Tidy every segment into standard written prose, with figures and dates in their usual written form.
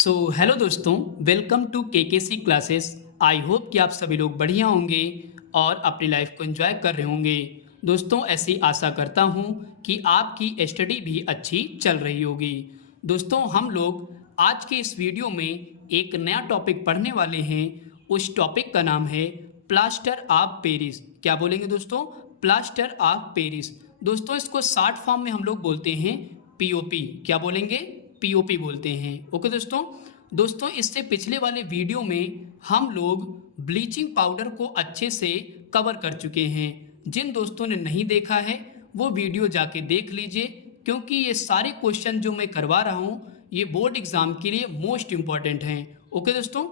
Hello दोस्तों, welcome to KKC classes. I hope कि आप सभी लोग बढ़िया होंगे और अपनी लाइफ को एंजॉय कर रहे होंगे। दोस्तों, ऐसी आशा करता हूं कि आपकी स्टडी भी अच्छी चल रही होगी। दोस्तों, हम लोग आज के इस वीडियो में एक नया टॉपिक पढ़ने वाले हैं। उस टॉपिक का नाम है प्लास्टर ऑफ पेरिस। क्या बोलेंगे दोस्तों? Plaster of Paris. दोस्तों, इसको शॉर्ट फॉर्म में हम लोग बोलते हैं पीओपी। क्या बोलेंगे? पीओपी बोलते हैं। ओके दोस्तों, इससे पिछले वाले वीडियो में हम लोग ब्लीचिंग पाउडर को अच्छे से कवर कर चुके हैं। जिन दोस्तों ने नहीं देखा है वो वीडियो जाके देख लीजिए, क्योंकि ये सारे क्वेश्चन जो मैं करवा रहा हूँ ये बोर्ड एग्जाम के लिए मोस्ट इम्पॉर्टेंट हैं। ओके दोस्तों,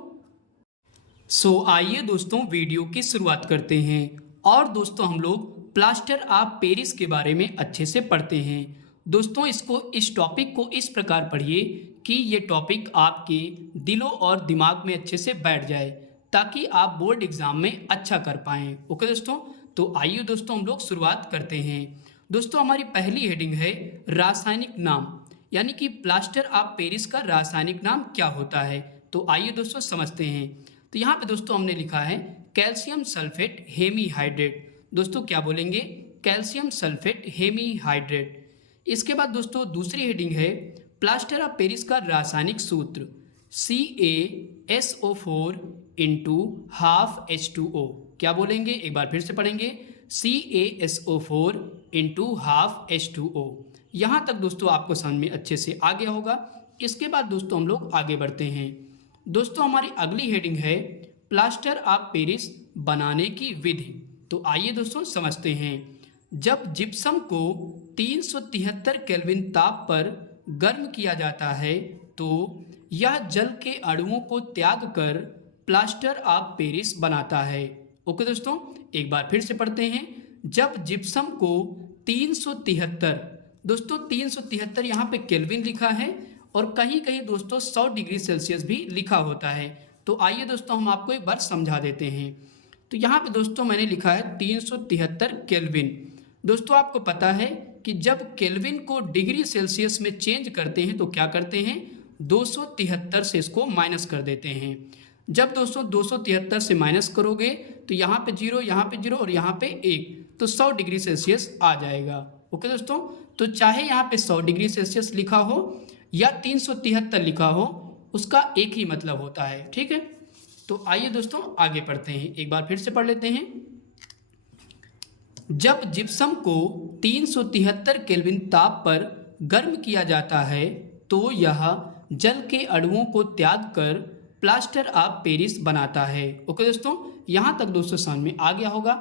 आइए दोस्तों वीडियो की शुरुआत करते हैं। और दोस्तों, हम लोग प्लास्टर ऑफ पेरिस के बारे में अच्छे से पढ़ते हैं। दोस्तों, इस टॉपिक को इस प्रकार पढ़िए कि ये टॉपिक आपके दिलों और दिमाग में अच्छे से बैठ जाए, ताकि आप बोर्ड एग्जाम में अच्छा कर पाएँ। ओके दोस्तों, तो आइए दोस्तों हम लोग शुरुआत करते हैं। दोस्तों, हमारी पहली हेडिंग है रासायनिक नाम, यानी कि प्लास्टर ऑफ पेरिस का रासायनिक नाम क्या होता है। तो आइए दोस्तों समझते हैं। तो यहाँ पे दोस्तों हमने लिखा है कैल्शियम सल्फेट हेमीहाइड्रेट। दोस्तों क्या बोलेंगे? Calcium sulphate hemihydrate. इसके बाद दोस्तों दूसरी हेडिंग है प्लास्टर ऑफ पेरिस का रासायनिक सूत्र CaSO4 इंटू हाफ H2O। क्या बोलेंगे? एक बार फिर से पढ़ेंगे, CaSO4 इंटू हाफ H2O। यहाँ तक दोस्तों आपको समझ में अच्छे से आ गया होगा। इसके बाद दोस्तों हम लोग आगे बढ़ते हैं। दोस्तों, हमारी अगली हेडिंग है प्लास्टर ऑफ पेरिस बनाने की विधि। तो आइए दोस्तों समझते हैं। जब जिप्सम को 373 केल्विन ताप पर गर्म किया जाता है तो यह जल के अणुओं को त्याग कर प्लास्टर ऑफ पेरिस बनाता है। ओके दोस्तों, एक बार फिर से पढ़ते हैं। जब जिप्सम को 373, दोस्तों 373 यहाँ पे केल्विन लिखा है और कहीं कहीं दोस्तों 100 डिग्री सेल्सियस भी लिखा होता है। तो आइए दोस्तों हम आपको एक बार समझा देते हैं। तो यहाँ पे दोस्तों मैंने लिखा है 373 केल्विन। दोस्तों आपको पता है कि जब केल्विन को डिग्री सेल्सियस में चेंज करते हैं तो क्या करते हैं? 273 से इसको माइनस कर देते हैं। जब दोस्तों 273 से माइनस करोगे तो यहाँ पे 0, यहाँ पे 0 और यहाँ पे 1, तो 100 डिग्री सेल्सियस आ जाएगा। ओके दोस्तों, तो चाहे यहाँ पे 100 डिग्री सेल्सियस लिखा हो या 373 लिखा हो, उसका एक ही मतलब होता है। ठीक है, तो आइए दोस्तों आगे पढ़ते हैं। एक बार फिर से पढ़ लेते हैं। जब जिप्सम को 373 केल्विन ताप पर गर्म किया जाता है तो यह जल के अणुओं को त्याग कर प्लास्टर ऑफ पेरिस बनाता है। ओके दोस्तों, यहाँ तक दोस्तों समझ में आ गया होगा।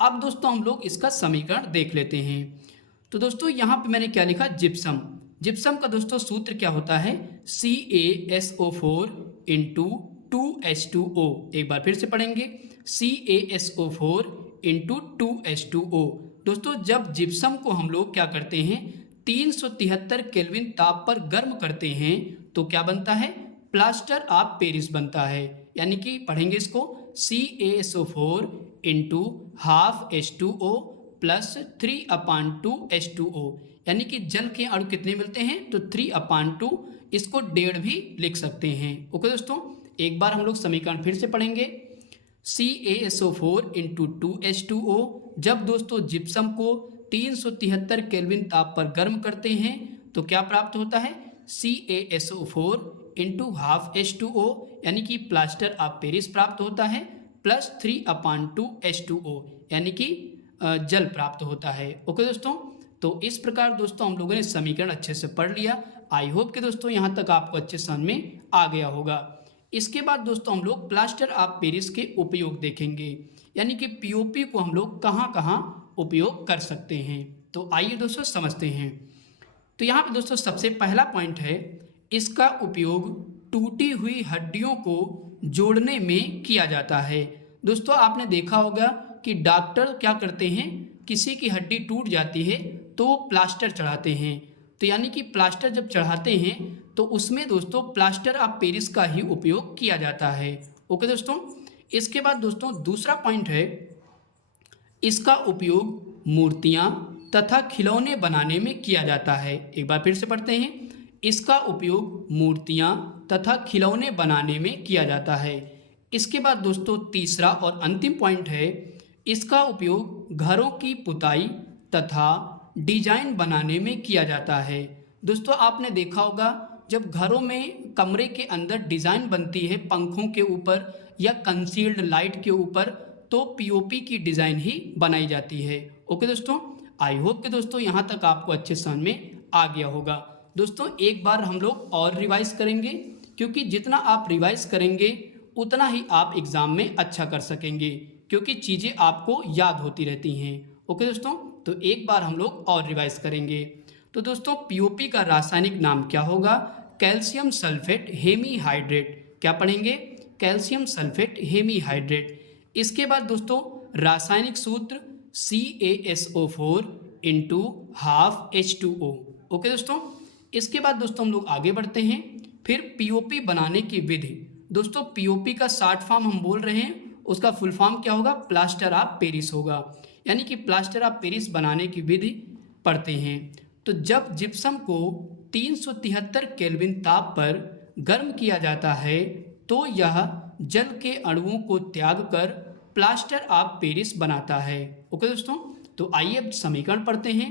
अब दोस्तों हम लोग इसका समीकरण देख लेते हैं। तो दोस्तों यहाँ पे मैंने क्या लिखा? जिप्सम। जिप्सम का दोस्तों सूत्र क्या होता है? CaSO4 into 2H2O। एक बार फिर से पढ़ेंगे, CaSO4 इंटू 2H2O। दोस्तों जब जिप्सम को हम लोग क्या करते हैं? 373 केल्विन ताप पर गर्म करते हैं तो क्या बनता है? प्लास्टर ऑफ पेरिस बनता है। यानी कि पढ़ेंगे इसको CaSO4 into half H2O plus 3/2H2O। यानी कि जल के अणु कितने मिलते हैं? तो 3/2, इसको 1.5 भी लिख सकते हैं। ओके दोस्तों, एक बार हम लोग समीकरण फिर से पढ़ेंगे। CaSO4 into 2H2O। जब दोस्तों जिप्सम को 373 केल्विन ताप पर गर्म करते हैं तो क्या प्राप्त होता है? CaSO4 इंटू हाफ H2O, यानी कि प्लास्टर ऑफ पेरिस प्राप्त होता है, प्लस 3/2H2O, यानी कि जल प्राप्त होता है। ओके दोस्तों, तो इस प्रकार दोस्तों हम लोगों ने समीकरण अच्छे से पढ़ लिया। आई होप कि दोस्तों यहाँ तक आपको अच्छे समझ में आ गया होगा। इसके बाद दोस्तों हम लोग प्लास्टर ऑफ पेरिस के उपयोग देखेंगे, यानी कि पीओपी को हम लोग कहाँ कहाँ उपयोग कर सकते हैं। तो आइए दोस्तों समझते हैं। तो यहाँ पे दोस्तों सबसे पहला पॉइंट है, इसका उपयोग टूटी हुई हड्डियों को जोड़ने में किया जाता है। दोस्तों आपने देखा होगा कि डॉक्टर क्या करते हैं? किसी की हड्डी टूट जाती है तो प्लास्टर चढ़ाते हैं। तो यानी कि प्लास्टर जब चढ़ाते हैं तो उसमें दोस्तों प्लास्टर ऑफ पेरिस का ही उपयोग किया जाता है। ओके दोस्तों, इसके बाद दोस्तों दूसरा पॉइंट है, इसका उपयोग मूर्तियाँ तथा खिलौने बनाने में किया जाता है। एक बार फिर से पढ़ते हैं। इसका उपयोग मूर्तियाँ तथा खिलौने बनाने में किया जाता है। इसके बाद दोस्तों तीसरा और अंतिम पॉइंट है, इसका उपयोग घरों की पुताई तथा डिजाइन बनाने में किया जाता है। दोस्तों आपने देखा होगा जब घरों में कमरे के अंदर डिज़ाइन बनती है पंखों के ऊपर या कंसील्ड लाइट के ऊपर, तो पीओपी की डिज़ाइन ही बनाई जाती है। ओके दोस्तों, आई होप कि दोस्तों यहाँ तक आपको अच्छे समझ में आ गया होगा। दोस्तों एक बार हम लोग और रिवाइज करेंगे, क्योंकि जितना आप रिवाइज करेंगे उतना ही आप एग्ज़ाम में अच्छा कर सकेंगे, क्योंकि चीज़ें आपको याद होती रहती हैं। ओके दोस्तों, तो एक बार हम लोग और रिवाइज करेंगे। तो दोस्तों पीओपी का रासायनिक नाम क्या होगा? Calcium sulphate hemihydrate. क्या पढ़ेंगे? Calcium sulphate hemihydrate. इसके बाद दोस्तों रासायनिक सूत्र CaSO4 into half H2O। Okay दोस्तों, इसके बाद दोस्तों हम लोग आगे बढ़ते हैं। फिर पीओपी बनाने की विधि। दोस्तों पीओपी का शॉर्ट फॉर्म हम बोल रहे हैं, उसका फुल फॉर्म क्या होगा? प्लास्टर ऑफ पेरिस होगा। यानी कि प्लास्टर ऑफ पेरिस बनाने की विधि पढ़ते हैं। तो जब जिप्सम को 373 केल्विन ताप पर गर्म किया जाता है तो यह जल के अणुओं को त्याग कर प्लास्टर ऑफ पेरिस बनाता है। ओके दोस्तों, तो आइए अब समीकरण पढ़ते हैं।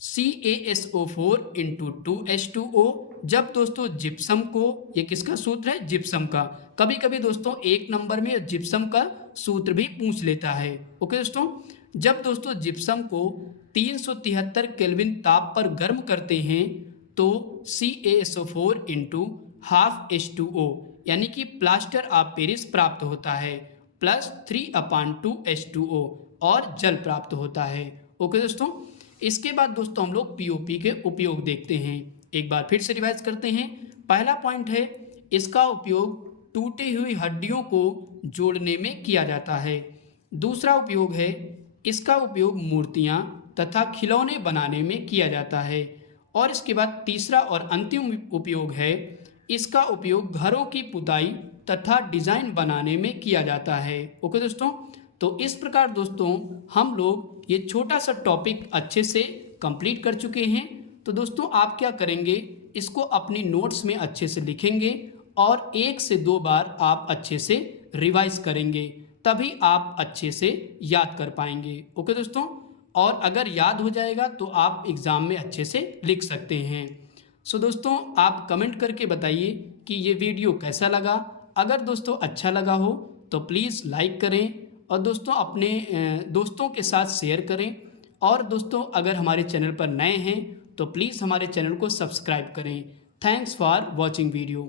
CaSO4 into 2H2O। जब दोस्तों जिप्सम को, ये किसका सूत्र है? जिप्सम का। कभी कभी दोस्तों एक नंबर में जिप्सम का सूत्र भी पूछ लेता है। ओके दोस्तों, जब दोस्तों जिप्सम को 373 केल्विन ताप पर गर्म करते हैं तो CaSO4 इंटू हाफ H2O यानी कि प्लास्टर ऑफ पेरिस प्राप्त होता है, प्लस 3/2H2O और जल प्राप्त होता है। ओके दोस्तों, इसके बाद दोस्तों हम लोग पीओपी के उपयोग देखते हैं। एक बार फिर से रिवाइज करते हैं। पहला पॉइंट है, इसका उपयोग टूटी हुई हड्डियों को जोड़ने में किया जाता है। दूसरा उपयोग है, इसका उपयोग मूर्तियाँ तथा खिलौने बनाने में किया जाता है। और इसके बाद तीसरा और अंतिम उपयोग है, इसका उपयोग घरों की पुताई तथा डिज़ाइन बनाने में किया जाता है। ओके दोस्तों, तो इस प्रकार दोस्तों हम लोग ये छोटा सा टॉपिक अच्छे से कंप्लीट कर चुके हैं। तो दोस्तों आप क्या करेंगे, इसको अपनी नोट्स में अच्छे से लिखेंगे और 1 से 2 बार आप अच्छे से रिवाइज करेंगे, तभी आप अच्छे से याद कर पाएंगे। ओके दोस्तों, और अगर याद हो जाएगा तो आप एग्ज़ाम में अच्छे से लिख सकते हैं। सो दोस्तों आप कमेंट करके बताइए कि ये वीडियो कैसा लगा। अगर दोस्तों अच्छा लगा हो तो प्लीज़ लाइक करें और दोस्तों अपने दोस्तों के साथ शेयर करें। और दोस्तों अगर हमारे चैनल पर नए हैं तो प्लीज़ हमारे चैनल को सब्सक्राइब करें। Thanks for watching video.